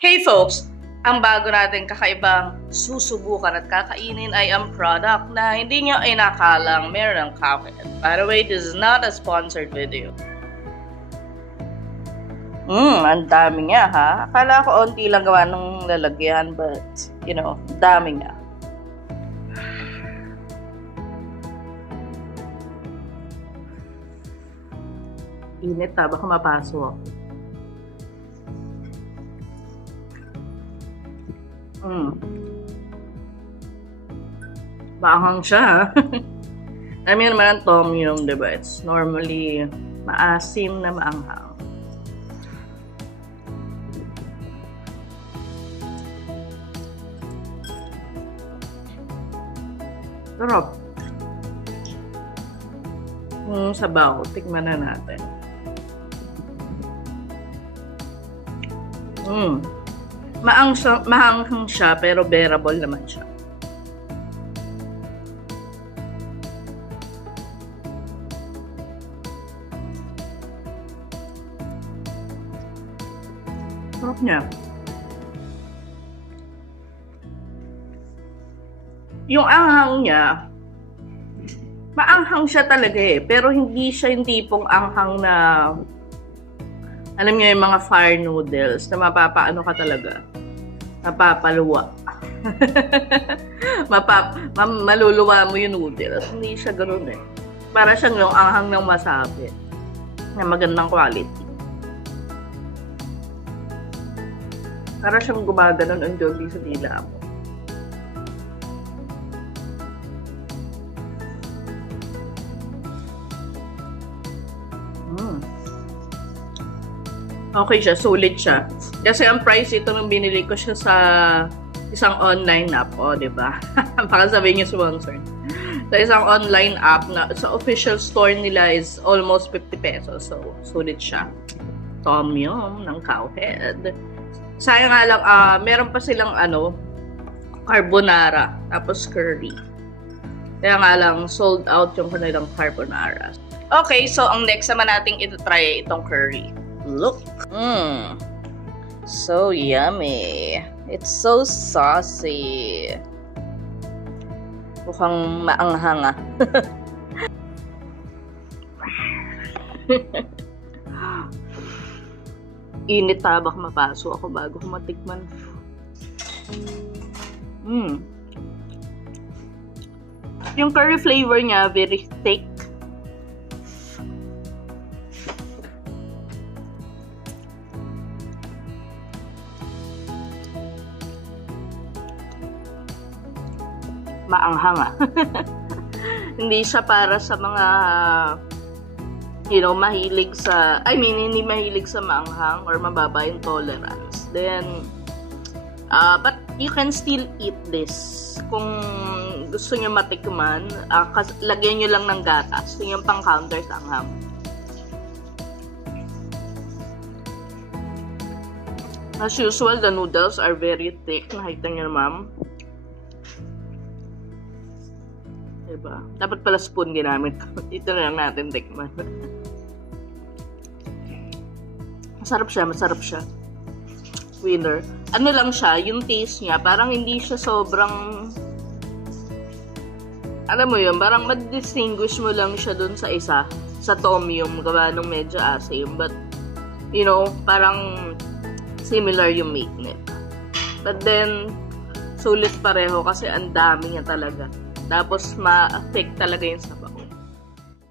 Hey folks! Ang bago nating kakaibang susubukan at kakainin ay ang product na hindi nyo inakalang meron ng caffeine. By the way, this is not a sponsored video. Ang dami nga ha. Akala ko onti lang gawa ng lalagyan, but you know, dami nga. Init ha, baka mapasok. Maanghang siya ha. I mean naman ang tom yum, diba? It's normally maasim na maanghang. Sarap. Sabaw, tikman na natin. Maanghang siya pero bearable naman siya. Sarap niya. Yung anghang niya, maanghang siya talaga eh, pero hindi siya yung tipong anghang na alam niyo yung mga fire noodles na mapapaano ka talaga. Mapapaluwa. Maluluwa mo yung noodles. Hindi siya ganoon eh. Para siyang yung anghang ng wasabi na magandang quality. Para siyang gumaganon ang jogi sa dila mo. Okay siya, sulit siya. Kasi ang price ito nung binili ko siya sa isang online app, diba? Baka sabihin niyo sponsored. Sa isang online app na sa official store nila is almost 50 pesos. So, sulit siya. Tom yum ng Cowhead. Sayang nga lang, meron pa silang carbonara, tapos curry. Kaya nga lang, sold out yung kanilang carbonara. Okay, so ang next naman nating ito-try itong curry. Look. So yummy. It's so saucy. Mukhang maanghang ah. Init ha, baka mapaso ako bago ko matikman. Yung curry flavor niya, very thick. Maanghang ah. Hindi siya para sa mga mahilig sa hindi mahilig sa maanghang or mababa yung tolerance. Then but you can still eat this kung gusto niyo matikman. Lagyan niyo lang ng gatas. Yung pang counter sa anghang. As usual, the noodles are very thick. Nakita niyo naman. Diba? Dapat pala spoon ginamit ko. Ito na lang natin tikman. Masarap siya. Winner. Ano lang siya, yung taste niya, parang hindi siya sobrang, alam mo yun, parang ma-distinguish mo lang siya dun sa isa, sa tom yum, gawa nung medyo asim. But, parang similar yung make nito. But then, sulit pareho kasi ang dami niya talaga. Tapos, ma-affect talaga yung sabaw.